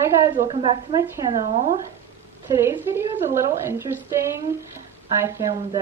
Hi guys, welcome back to my channel. Today's video is a little interesting. I filmed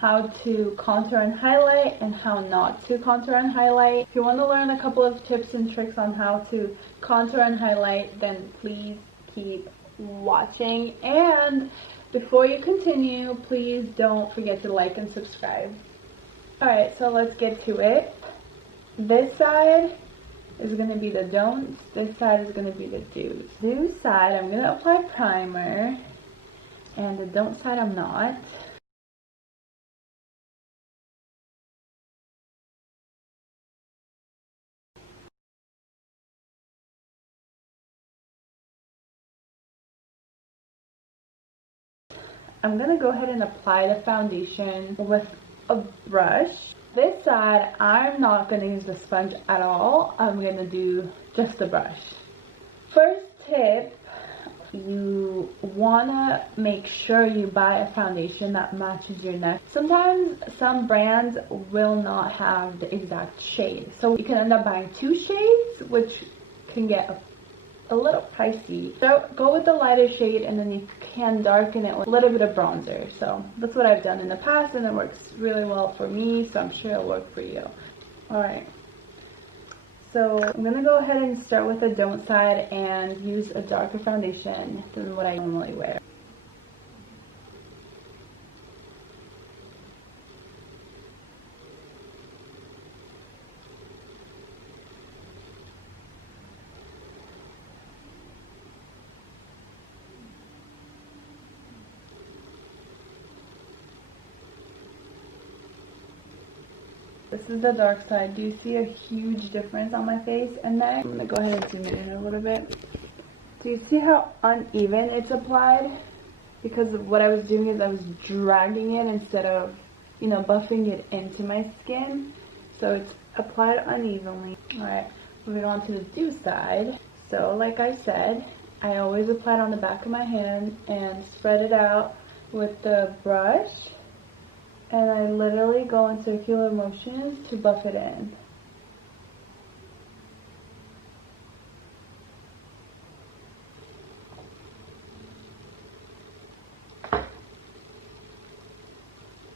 how to contour and highlight and how not to contour and highlight. If you want to learn a couple of tips and tricks on how to contour and highlight, then please keep watching. And before you continue, please don't forget to like and subscribe. Alright, so let's get to it. This side is going to be the don'ts. This side is going to be the do's. Do side, I'm going to apply primer. And the don't side, I'm not. I'm going to go ahead and apply the foundation with a brush. This side, I'm not going to use the sponge at all. I'm going to do just the brush. First tip, you want to make sure you buy a foundation that matches your neck. Sometimes some brands will not have the exact shade. So you can end up buying two shades, which can get a little pricey. So go with the lighter shade and then you can darken it with a little bit of bronzer. So that's what I've done in the past and it works really well for me, so I'm sure it'll work for you. Alright, so I'm going to go ahead and start with the don't side and use a darker foundation than what I normally wear. This is the dark side. Do you see a huge difference on my face and neck? I'm going to go ahead and zoom it in a little bit. Do you see how uneven it's applied? Because what I was doing is I was dragging it instead of, buffing it into my skin. So it's applied unevenly. Alright, moving on to the do side. So like I said, I always apply it on the back of my hand and spread it out with the brush. And I literally go in circular motions to buff it in.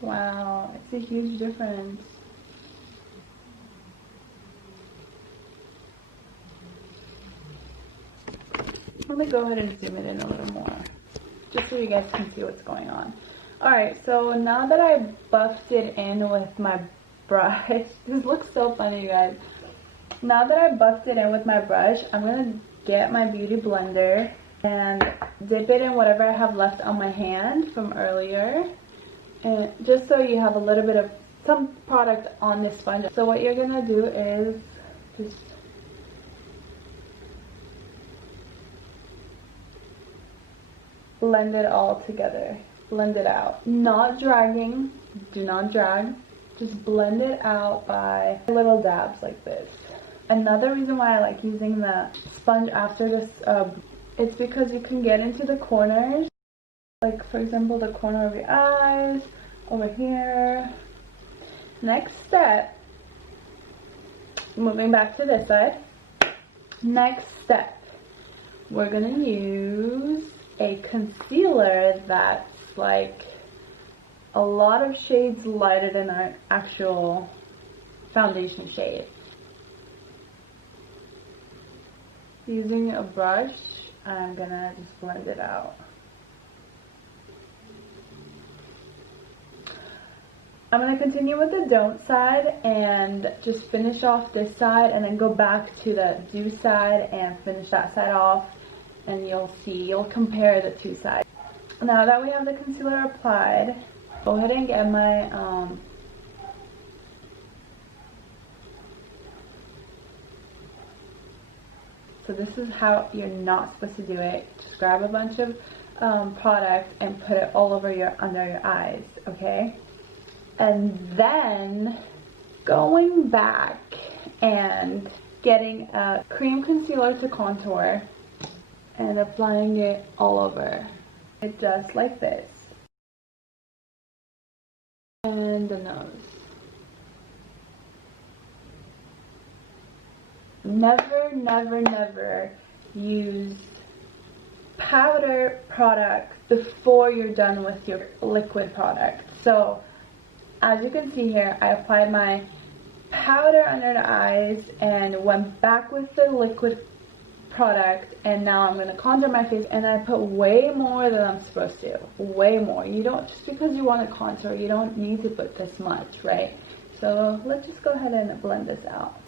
Wow, it's a huge difference. Let me go ahead and zoom it in a little more, just so you guys can see what's going on. Alright, so now that I buffed it in with my brush, this looks so funny, you guys. Now that I buffed it in with my brush, I'm going to get my beauty blender and dip it in whatever I have left on my hand from earlier. And just so you have a little bit of some product on this sponge. So what you're going to do is just blend it all together. Blend it out. Not dragging. Do not drag. Just blend it out by little dabs like this. Another reason why I like using the sponge after this, it's because you can get into the corners. Like for example, the corner of your eyes, over here. Next step, moving back to this side. Next step, we're gonna use a concealer that's like a lot of shades lighter than our actual foundation shade. Using a brush, I'm gonna just blend it out. I'm gonna continue with the don't side and just finish off this side and then go back to the do side and finish that side off, and you'll compare the two sides. Now that we have the concealer applied, go ahead and get my so this is how you're not supposed to do it. Just grab a bunch of product and put it all over under your eyes, okay? And then going back and getting a cream concealer to contour and applying it all over. It just like this. And the nose. Never, never, never use powder product before you're done with your liquid product. So as you can see here, I applied my powder under the eyes and went back with the liquid product, and now I'm going to contour my face, and I put way more than I'm supposed to. Way more. You don't, just because you want to contour, you don't need to put this much, right? So let's just go ahead and blend this out.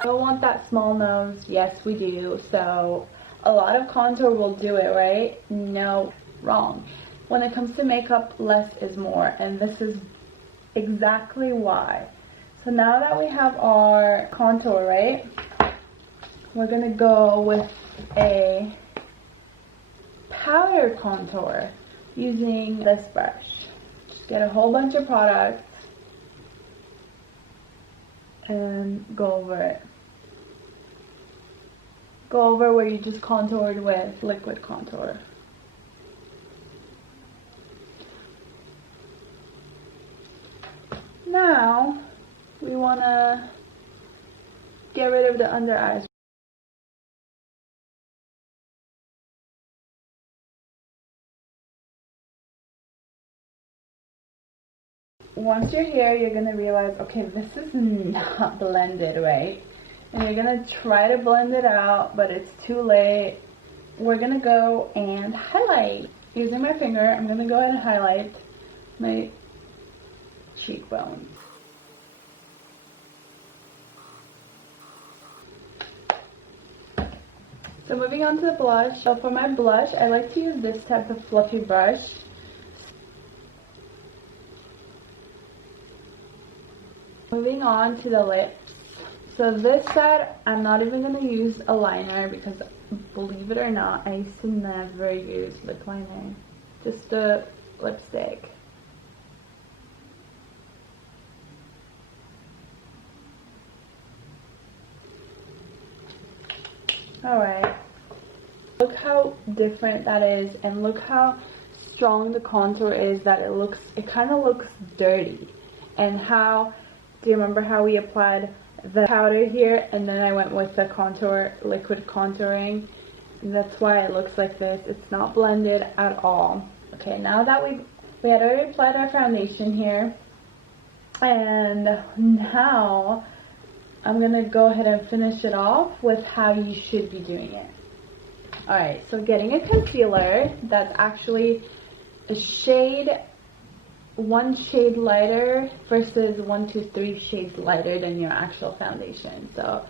I don't want that small nose. Yes, we do. So a lot of contour will do it, right? No, wrong. When it comes to makeup, less is more, and this is exactly why. So now that we have our contour, right, we're gonna go with a powder contour using this brush. Just get a whole bunch of product and go over it. Go over where you just contoured with liquid contour. Now we want to get rid of the under eyes. Once you're here, you're going to realize, okay, this is not blended, right? And you're going to try to blend it out, but it's too late. We're going to go and highlight. Using my finger, I'm going to go ahead and highlight my cheekbones. So moving on to the blush. So for my blush, I like to use this type of fluffy brush. Moving on to the lips. So this side, I'm not even going to use a liner because, believe it or not, I used to never use lip liner. Just a lipstick. Alright. Look how different that is, and look how strong the contour is, that it kind of looks dirty. And how, do you remember how we applied the powder here and then I went with the contour, liquid contouring? That's why it looks like this. It's not blended at all. Okay, now that we had already applied our foundation here, and now I'm gonna go ahead and finish it off with how you should be doing it. Alright, so getting a concealer that's actually one shade lighter versus 1 to 3 shades lighter than your actual foundation. So,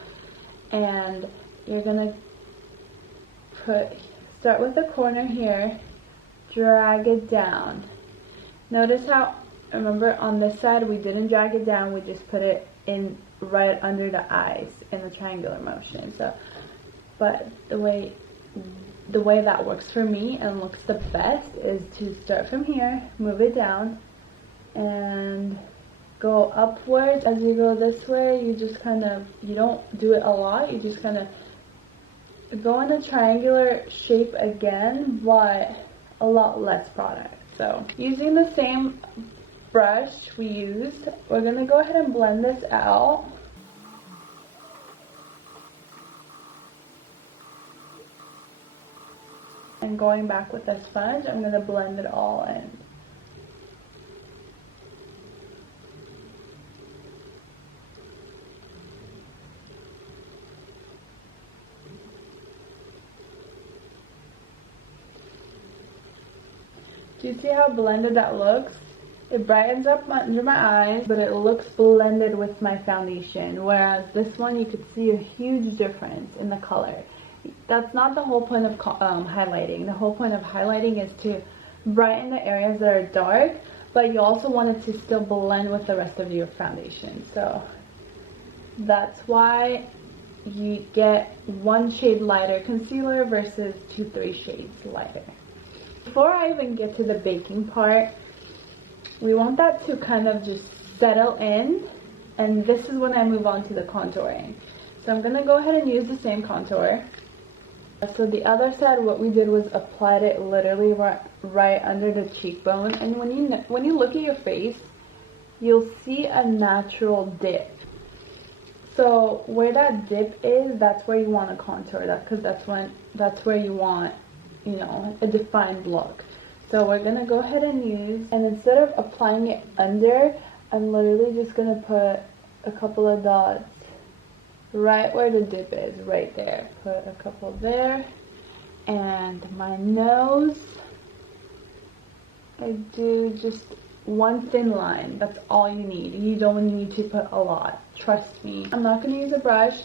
and you're gonna start with the corner here, drag it down. Notice how, remember on this side we didn't drag it down, we just put it in right under the eyes in the triangular motion. So, but the way that works for me and looks the best is to start from here, move it down, and go upwards. As you go this way, you just kind of, you don't do it a lot, you just kind of go in a triangular shape again, but a lot less product. So using the same brush we used, we're going to go ahead and blend this out. And going back with the sponge, I'm going to blend it all in. Do you see how blended that looks? It brightens up under my eyes, but it looks blended with my foundation. Whereas this one, you could see a huge difference in the color. That's not the whole point of highlighting. The whole point of highlighting is to brighten the areas that are dark, but you also want it to still blend with the rest of your foundation. So that's why you get 1 shade lighter concealer versus 2-3 shades lighter. Before I even get to the baking part, we want that to kind of just settle in, and this is when I move on to the contouring. So I'm going to go ahead and use the same contour. So the other side, what we did was applied it literally right under the cheekbone, and when you look at your face, you'll see a natural dip. So where that dip is, that's where you want to contour that, because that's where you want, you know, a defined look. So we're gonna go ahead and use, and instead of applying it under, I'm literally just gonna put a couple of dots right where the dip is, right there. Put a couple there, and my nose, I do just one thin line. That's all you need. You don't need to put a lot. Trust me. I'm not gonna use a brush.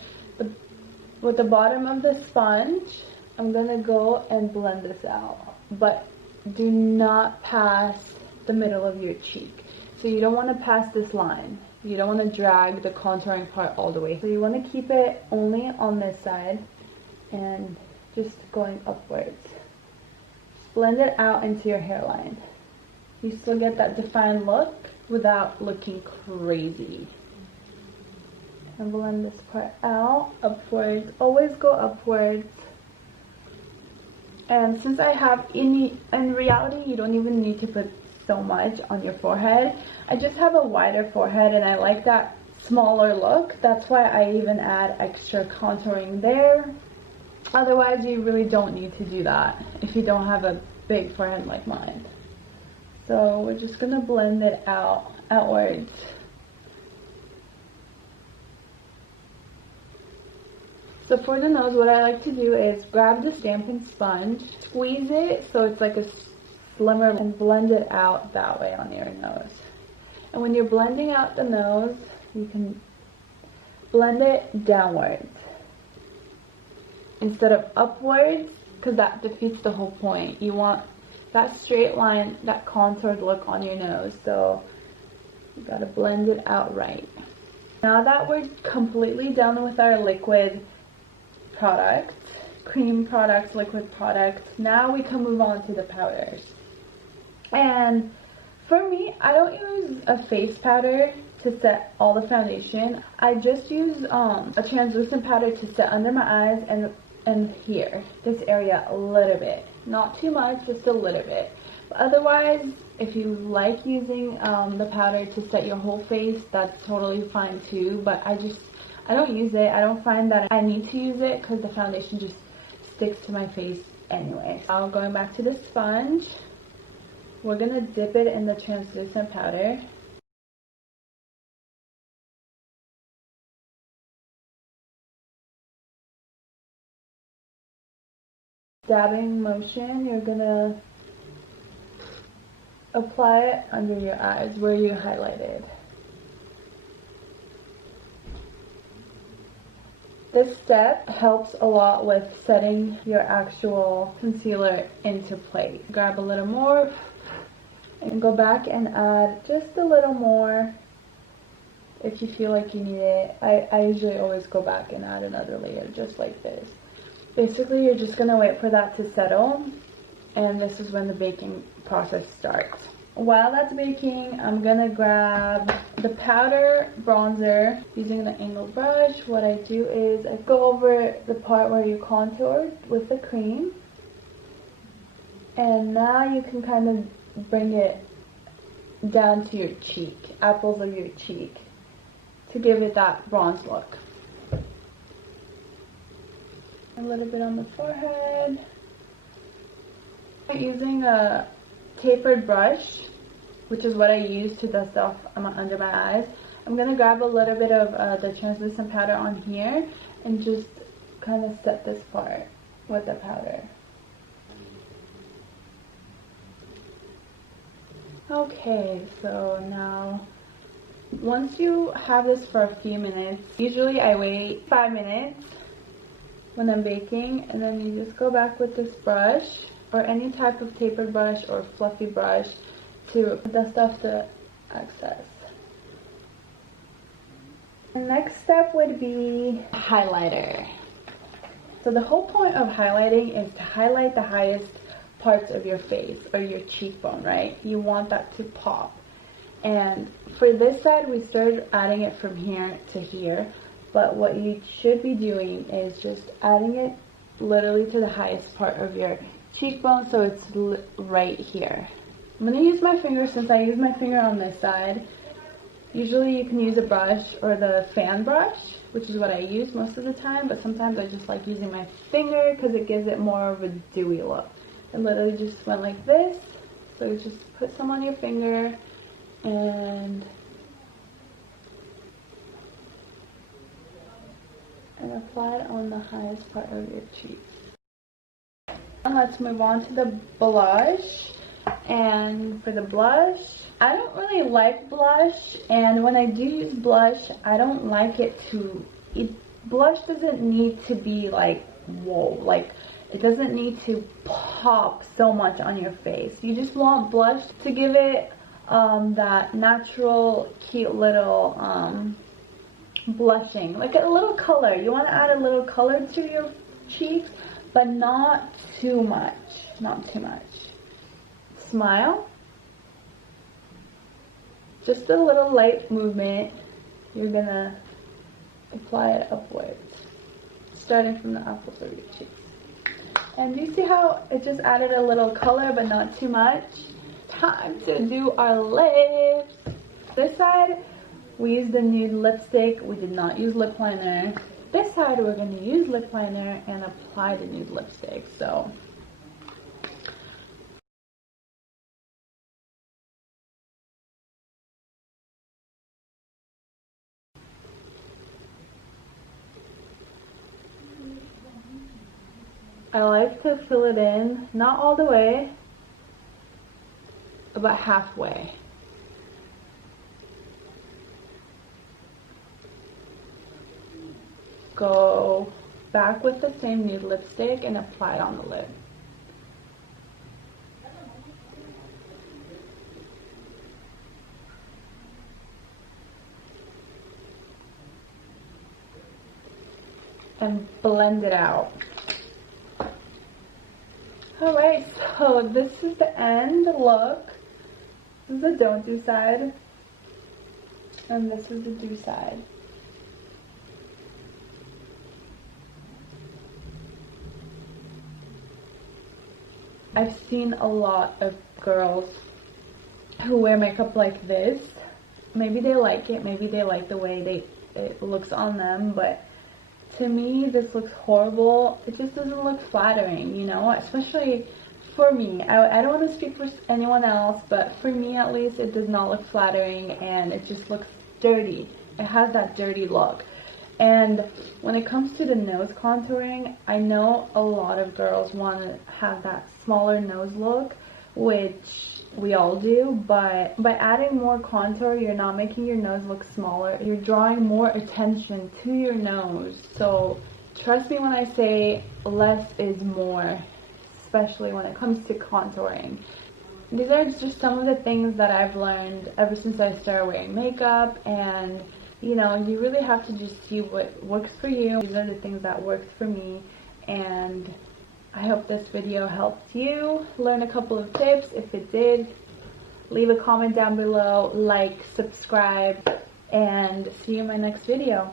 With the bottom of the sponge, I'm gonna go and blend this out. But do not pass the middle of your cheek. So you don't want to pass this line. You don't want to drag the contouring part all the way. So you want to keep it only on this side and just going upwards. Just blend it out into your hairline. You still get that defined look without looking crazy. And blend this part out, upwards. Always go upwards. And since I have in reality, you don't even need to put so much on your forehead. I just have a wider forehead and I like that smaller look. That's why I even add extra contouring there. Otherwise, you really don't need to do that if you don't have a big forehead like mine. So we're just gonna blend it outwards. So for the nose, what I like to do is grab this dampened sponge, squeeze it so it's like a slimmer, and blend it out that way on your nose. And when you're blending out the nose, you can blend it downwards instead of upwards, because that defeats the whole point. You want that straight line, that contoured look on your nose, so you gotta blend it out right. Now that we're completely done with our liquid products, cream products, liquid products, now we can move on to the powders. And for me, I don't use a face powder to set all the foundation. I just use a translucent powder to set under my eyes and here, this area a little bit. Not too much, just a little bit. But otherwise, if you like using the powder to set your whole face, that's totally fine too. But I don't use it. I don't find that I need to use it because the foundation just sticks to my face anyway. Now going back to the sponge, we're going to dip it in the translucent powder. Dabbing motion, you're going to apply it under your eyes where you highlighted. This step helps a lot with setting your actual concealer into place. Grab a little more and go back and add just a little more if you feel like you need it. I usually always go back and add another layer just like this. Basically, you're just going to wait for that to settle, and this is when the baking process starts. While that's baking, I'm going to grab the powder bronzer using the angled brush. What I do is I go over the part where you contoured with the cream. And now you can kind of bring it down to your cheek, apples of your cheek, to give it that bronze look. A little bit on the forehead. Using a tapered brush, which is what I use to dust off under my eyes, I'm going to grab a little bit of the translucent powder on here and just kind of set this part with the powder. Okay, so now once you have this for a few minutes, usually I wait 5 minutes when I'm baking, and then you just go back with this brush or any type of tapered brush or fluffy brush to dust off the excess. The next step would be highlighter. So the whole point of highlighting is to highlight the highest parts of your face or your cheekbone, right? You want that to pop. And for this side, we started adding it from here to here, but what you should be doing is just adding it literally to the highest part of your cheekbone, so it's right here. I'm going to use my finger since I use my finger on this side. Usually you can use a brush or the fan brush which is what I use most of the time, but sometimes I just like using my finger because it gives it more of a dewy look. It literally just went like this. So you just put some on your finger and apply it on the highest part of your cheeks. Now let's move on to the blush. And for the blush, I don't really like blush, and when I do use blush, I don't like it to, blush doesn't need to be like, whoa, like it doesn't need to pop so much on your face. You just want blush to give it that natural, cute little blushing, like a little color. You want to add a little color to your cheeks, but not too much, not too much. Smile. Just a little light movement. You're gonna apply it upwards, starting from the apples of your cheeks. And do you see how it just added a little color, but not too much? Time to do our lips. This side, we used the nude lipstick. We did not use lip liner. This side, we're gonna use lip liner and apply the nude lipstick. So I like to fill it in, not all the way, about halfway. Go back with the same nude lipstick and apply it on the lid. And blend it out. Alright, so this is the end look. This is the don't do side. And this is the do side. I've seen a lot of girls who wear makeup like this. Maybe they like it, maybe they like the way it looks on them, but to me, this looks horrible. It just doesn't look flattering, you know, especially for me. I don't want to speak for anyone else, but for me at least, it does not look flattering, and it just looks dirty. It has that dirty look. And when it comes to the nose contouring, I know a lot of girls want to have that smaller nose look, which we all do, but by adding more contour, you're not making your nose look smaller. You're drawing more attention to your nose. So trust me when I say less is more, especially when it comes to contouring. These are just some of the things that I've learned ever since I started wearing makeup, and you know, you really have to just see what works for you. These are the things that worked for me, and I hope this video helped you learn a couple of tips. If it did, leave a comment down below, like, subscribe, and see you in my next video.